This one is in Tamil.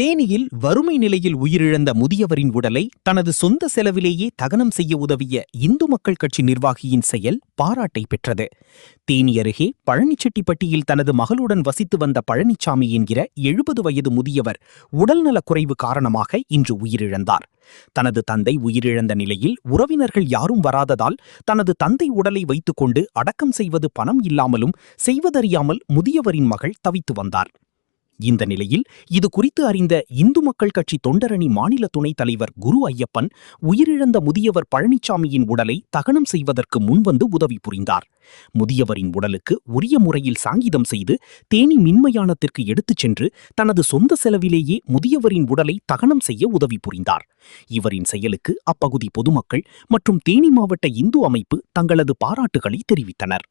தேனியில் வறுமை நிலையில் உயிரிழந்த முதியவரின் உடலை தனது சொந்த செலவிலேயே தகனம் செய்ய உதவிய இந்து மக்கள் கட்சி நிர்வாகியின் செயல் பாராட்டை பெற்றது. தேனி அருகே பழனிச்செட்டிப்பட்டியில் தனது மகளுடன் வசித்து வந்த பழனிசாமி என்கிற 70 வயது முதியவர் உடல்நலக் குறைவு காரணமாக இன்று உயிரிழந்தார். தனது தந்தை உயிரிழந்த நிலையில் உறவினர்கள் யாரும் வராததால் தனது தந்தை உடலை வைத்துக்கொண்டு அடக்கம் செய்வது பணம் இல்லாமலும் செய்வதறியாமல் முதியவரின் மகள் தவித்து வந்தார். இந்த நிலையில் இது குறித்து அறிந்த இந்து மக்கள் கட்சி தொண்டரணி மாநில துணைத் தலைவர் குரு ஐயப்பன் உயிரிழந்த முதியவர் பழனிசாமியின் உடலை தகனம் செய்வதற்கு முன்வந்து உதவி புரிந்தார். முதியவரின் உடலுக்கு உரிய முறையில் சாங்கிதம் செய்து தேனி மின்மயானத்திற்கு எடுத்துச் சென்று தனது சொந்த செலவிலேயே முதியவரின் உடலை தகனம் செய்ய உதவி புரிந்தார். இவரின் செயலுக்கு அப்பகுதி பொதுமக்கள் மற்றும் தேனி மாவட்ட இந்து அமைப்பு தங்களது பாராட்டுகளை தெரிவித்தனர்.